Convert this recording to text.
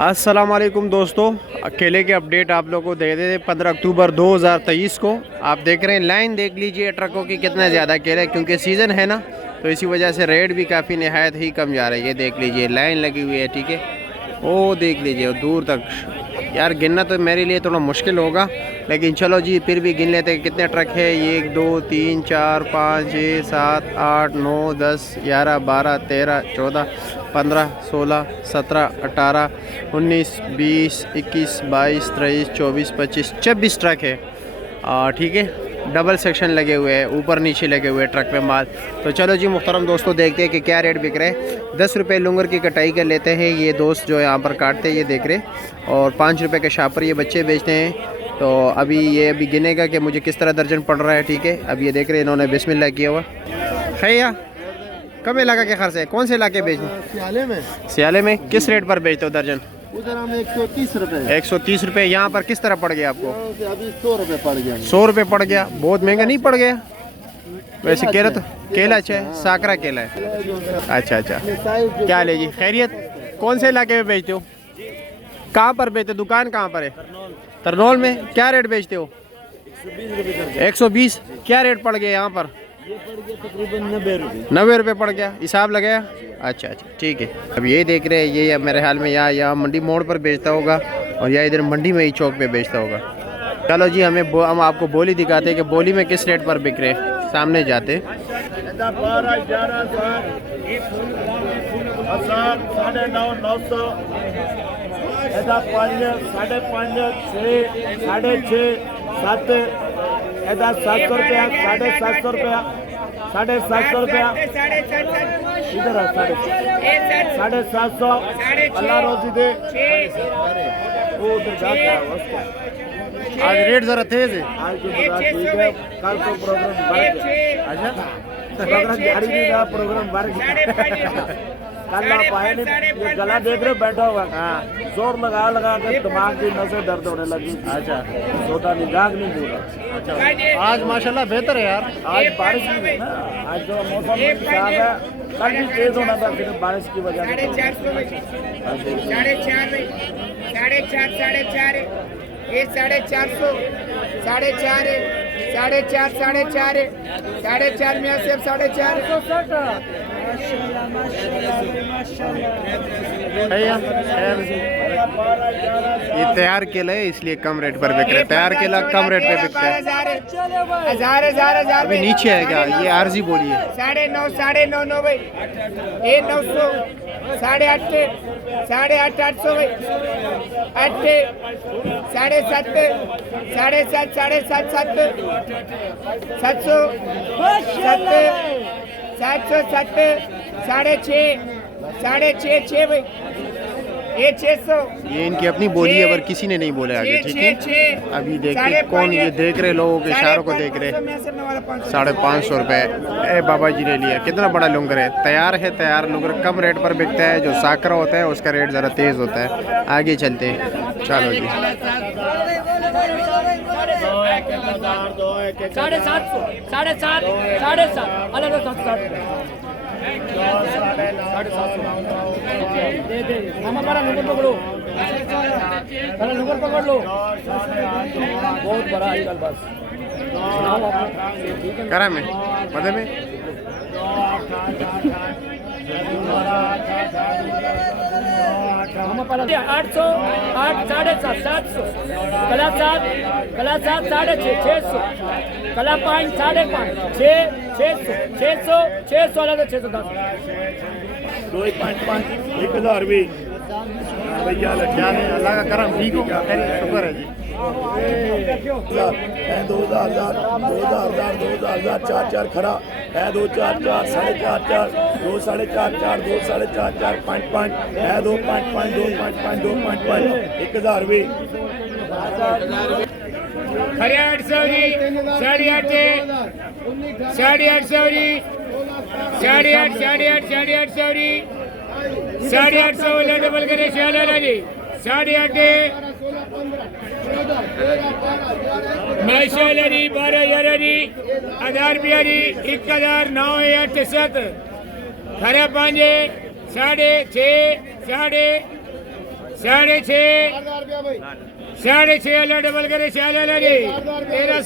अस्सलाम वालेकुम दोस्तों, अकेले के अपडेट आप लोगों को दे देते 15 अक्टूबर 2023 को। आप देख रहे हैं लाइन, देख लीजिए ट्रकों की कितना ज़्यादा अकेले, क्योंकि सीज़न है ना, तो इसी वजह से रेट भी काफ़ी नहायत ही कम जा रही है। देख लीजिए लाइन लगी हुई है, ठीक है। वो देख लीजिए दूर तक। यार गिनना तो मेरे लिए थोड़ा मुश्किल होगा, लेकिन चलो जी फिर भी गिन लेते हैं कितने ट्रक है। 1 2 3 4 5 6 7 8 9 10 11 12 13 14 15 16 17 18 19 20 21 22 23 24 25 26 ट्रक है, ठीक है। डबल सेक्शन लगे हुए हैं, ऊपर नीचे लगे हुए हैं ट्रक पे माल। तो चलो जी मुहतरम दोस्तों, देखते हैं कि क्या रेट बिक रहे हैं। 10 रुपये लुंगर की कटाई कर लेते हैं ये दोस्त जो यहाँ पर काटते हैं, ये देख रहे। और 5 रुपये के शापर ये बच्चे बेचते हैं। तो अभी गिनेगा कि मुझे किस तरह दर्जन पड़ रहा है, ठीक है। अब ये देख रहे हैं इन्होंने बिस्मिल्लाह किया हुआ है। या कब इलाका के खर्च है, कौन से इलाके बेचते? सियाले में किस रेट पर बेचते हो दर्जन? उधर हम 130 रुपये। 130 रुपये। यहाँ पर किस तरह पड़ गया आपको? अभी 100 रुपये पड़ गया। 100 रुपये पड़ गया, बहुत महंगा नहीं पड़ गया वैसे। केला तो केला अच्छा है, साकरा केला है। अच्छा, क्या ले जी, खैरियत? कौन से इलाके में बेचते हो, कहाँ पर बेचते हो, दुकान कहाँ पर है? तरनौल में। क्या रेट बेचते हो? 120। क्या रेट पड़ गया यहाँ पर? तकरीबन 90 रुपये। 90 रुपये पड़ गया, हिसाब लगाया। अच्छा, ठीक है। अब ये देख रहे हैं, ये मेरे ख्याल में या मंडी मोड़ पर बेचता होगा, और या इधर मंडी में ही चौक पे बेचता होगा। चलो जी हम आपको बोली दिखाते हैं कि बोली में किस रेट पर बिक रहे हैं। सामने जाते ऐसा 700 रुपया, 750 रुपया, 750 रुपया, इधर 750, अल्लाह रोजी दे। वो उधर जाता है उसको। आज रेट ज़रा तेज़ है। आज जो ठीक है, कल तो प्रोग्राम बढ़ गया। अच्छा, प्रोग्राम जारी नहीं रहा, प्रोग्राम बढ़ गया। कल आप आए नहीं, ये गला देख रहे बैठा हुआ। हाँ, जोर लगा के दिमाग की नसें दर्द होने लगी। अच्छा, सोता नहीं, जाग नहीं पूरा। अच्छा, आज माशाल्लाह बेहतर है यार। आज बारिश नहीं है ना, आज जो मौसम खराब है, कल भी तेज होना था सिर्फ बारिश की वजह से। 450, ये 450, 450, 450 में सिर्फ 450। ये तैयार केला है, इसलिए कम रेट पर बिक रहा है। तैयार केला कम रेट पे बिकता है। हजार अभी नीचे है क्या? ये आरजी बोली है। 950 भाई, ये 900, 850, 850 भाई, 8, 7.5, 7.5, 7.7, 700, 770, 6.5, 6 भाई, ये 600। ये इनकी अपनी बोली है, अगर किसी ने नहीं बोला आगे, ठीक है। अभी देखते कौन, ये देख रहे लोगों के इशारों को देख रहे। 550 रुपये ए बाबा जी ने लिया। कितना बड़ा लुंगर है, तैयार लुंगर कम रेट पर बिकता है। जो साकरा होता है उसका रेट ज़रा तेज़ होता है। आगे चलते हैं, चलो जी। 750, 7.5, 7.5 अलग 760। पकड़ो, पकड़ लो। बहुत बड़ा आजकल बस करा में मदे में 800, 8, 7.5, 700, कला 7, 600, 600, कला 5, 5.5, 600, 600 अलग 610। 2.5, 1000 भी भैया अल्लाह का करम, ठीक हो, शुक्र है जी। 2000, 4 खड़ा है, 2 4 4, 4.5 2 4.5 4, 2 4.5 4, 5 है, 2 5 2 5 2 5 1000 भी। खरे 800 जी, 850, 850 जी, 850 जी, 850 डबल करे 6 जी, 850 माशाअल्लाह जी, 12,000 जी, 1000 रुपया जी, 1009,807 खरे 5, 6.5, 6.5 6.5 अल्लाह डबल करे 6 ले ले जी 13